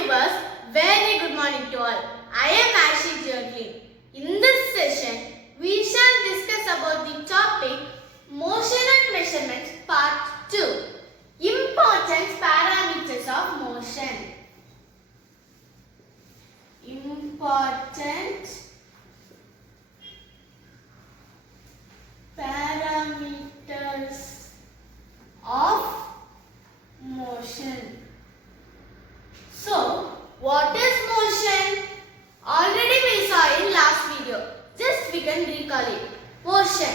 viewers, very good morning to all. I am Ashik Jyoti. In this session, we shall discuss about the topic Motion and Measurements Part 2. Important parameters of motion. Important parameters of motion. So, what is motion? Already we saw in last video. Just we can recall it. Motion.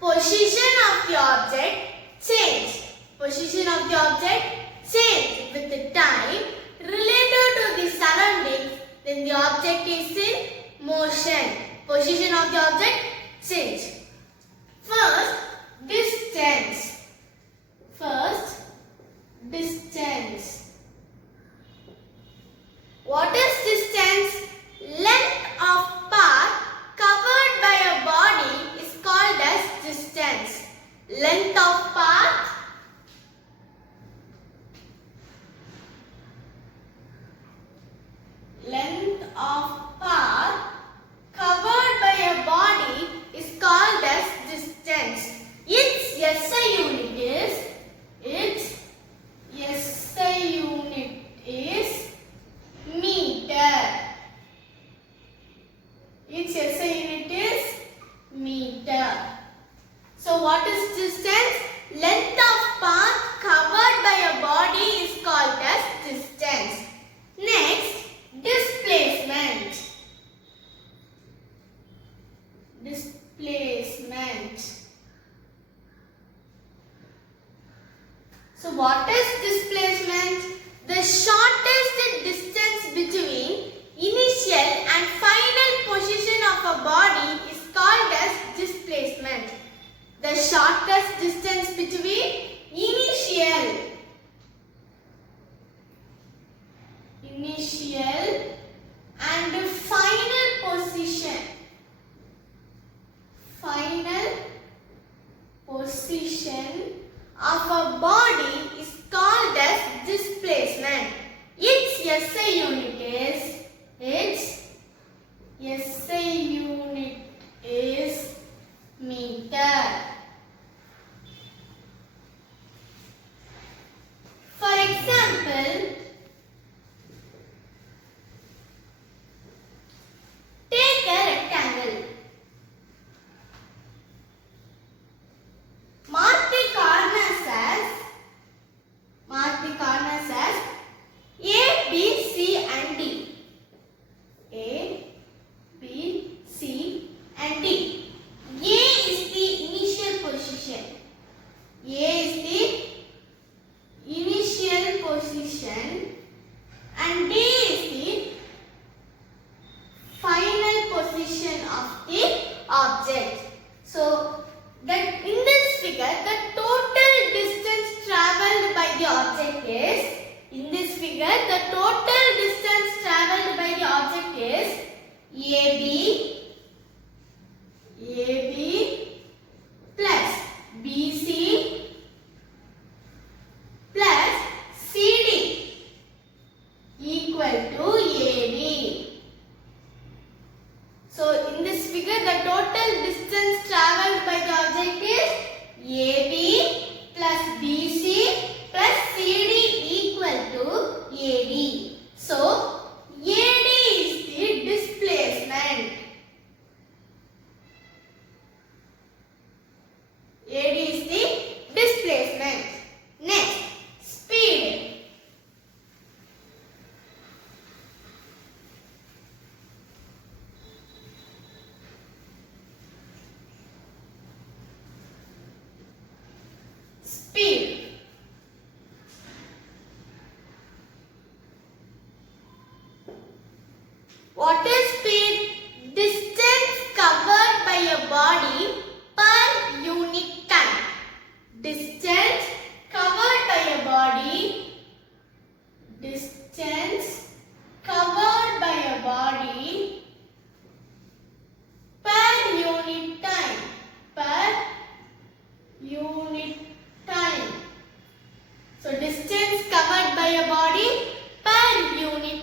Position of the object change. Position of the object change with the time related to the surroundings. Then the object is in motion. Position of the object change. First, distance. First, distance. What is distance? Length of path covered by a body is called as distance. Length of path covered by a body is called as distance. Its SI unit is meter. Its SI unit is meter. So what is distance? Length of path covered by a body is called as distance. Next, displacement. Displacement. So what is displacement? The shortest distance between initial and final position of a body is called as displacement. The shortest distance between initial and final position of a body is called as displacement. Its SI unit is meter. For example, take a rectangle. Mark the corners as A, B, C and D. A, B, C and D. A is the initial position. And D is the final position of the object. So, that in this figure, the total distance traveled by the object is, AB plus BC plus CD equal to AD. So, in this figure, the total distance traveled by the object is AB plus BC plus CD equal to AD. So, AD is the displacement. AD is the displacement. Next, speed. Speed. What is speed? Distance covered by a body per unit time. Distance covered by a body. Distance covered by a body per unit time. Per unit time. So distance covered by a body per unit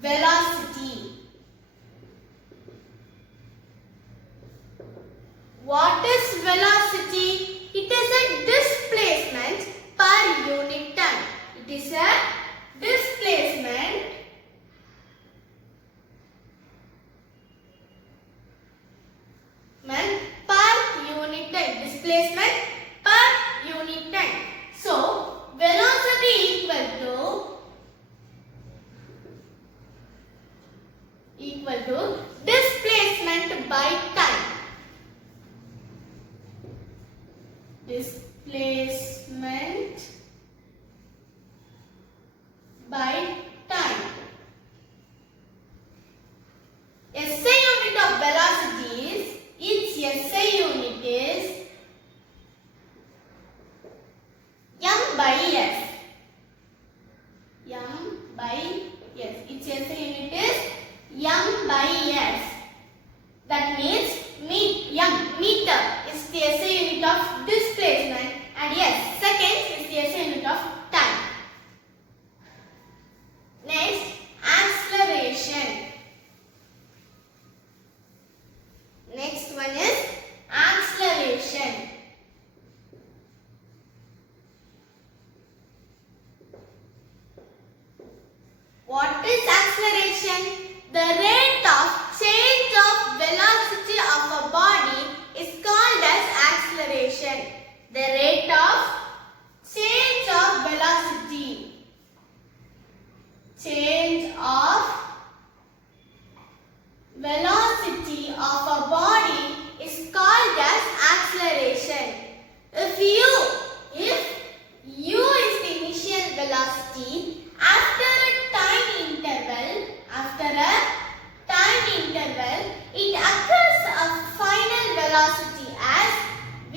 velocity. What is velocity? It is a displacement per unit time. It is a displacement per unit time. Displacement per unit time. So, velocity equal to displacement by time. Displacement by time. SI unit of velocity is, its SI unit is m by s. M by s. Its SI unit is m by s. That means meter is the SI unit of displacement and yes, seconds is the SI unit of time. Next, acceleration. Next one is acceleration. What is acceleration? The rate of change of velocity of a body is called as acceleration. The rate of change of velocity. Change of velocity of a body is called as acceleration. If u is the initial velocity, after a time interval, it occurs a final velocity as v.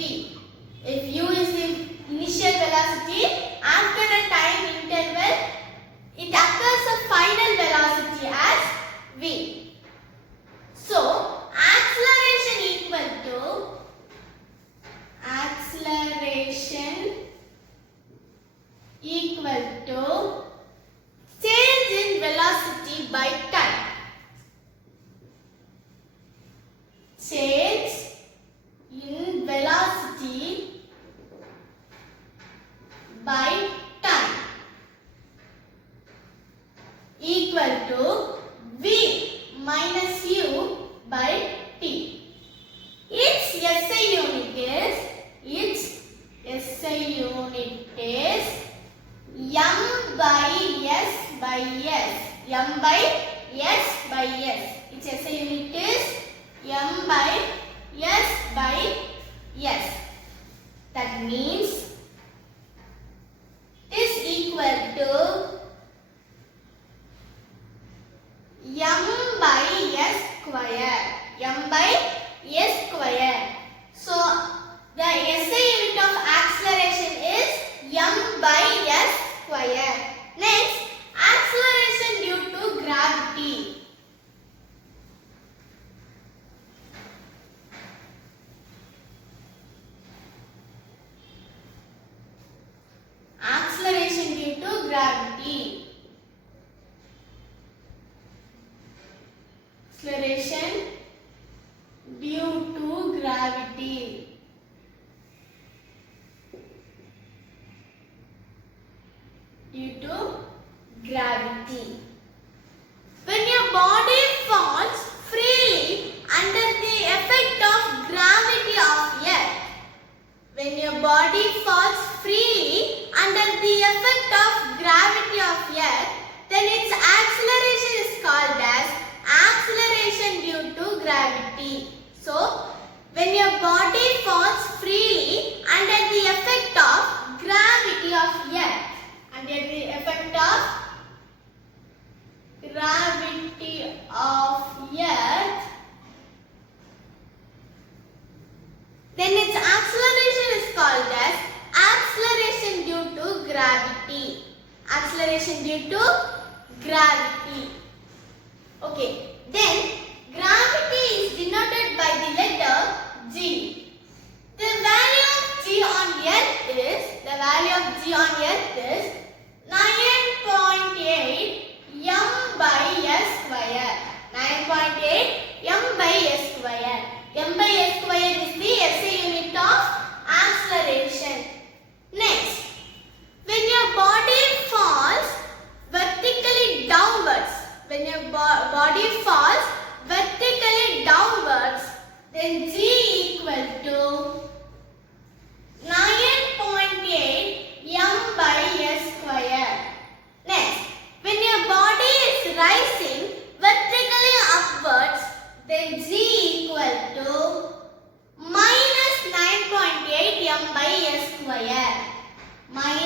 If u is the initial velocity, after a time interval, it occurs a final velocity as v. So, acceleration equal to change in velocity by time. Change in velocity by time equal to v minus u by t. Its SI unit is m by s by s. M by s by s. Its SI unit is m by s by s. That means is equal to m by s square. M by s square. So the SI unit of acceleration is m by s square. Next, acceleration due to gravity. Acceleration due to gravity. Acceleration due to gravity. Due to gravity. When your body falls freely under the effect of gravity of Earth, when your body falls freely under the effect of gravity of Earth, then its acceleration is called as acceleration due to gravity. So, when your body falls freely under the effect of gravity of Earth, under the effect of gravity of Earth, then its acceleration is called as acceleration due to gravity. Acceleration due to gravity. Okay, then gravity is denoted by the letter G. The value of G on Earth is 9.8 m by s பெயர். மயில்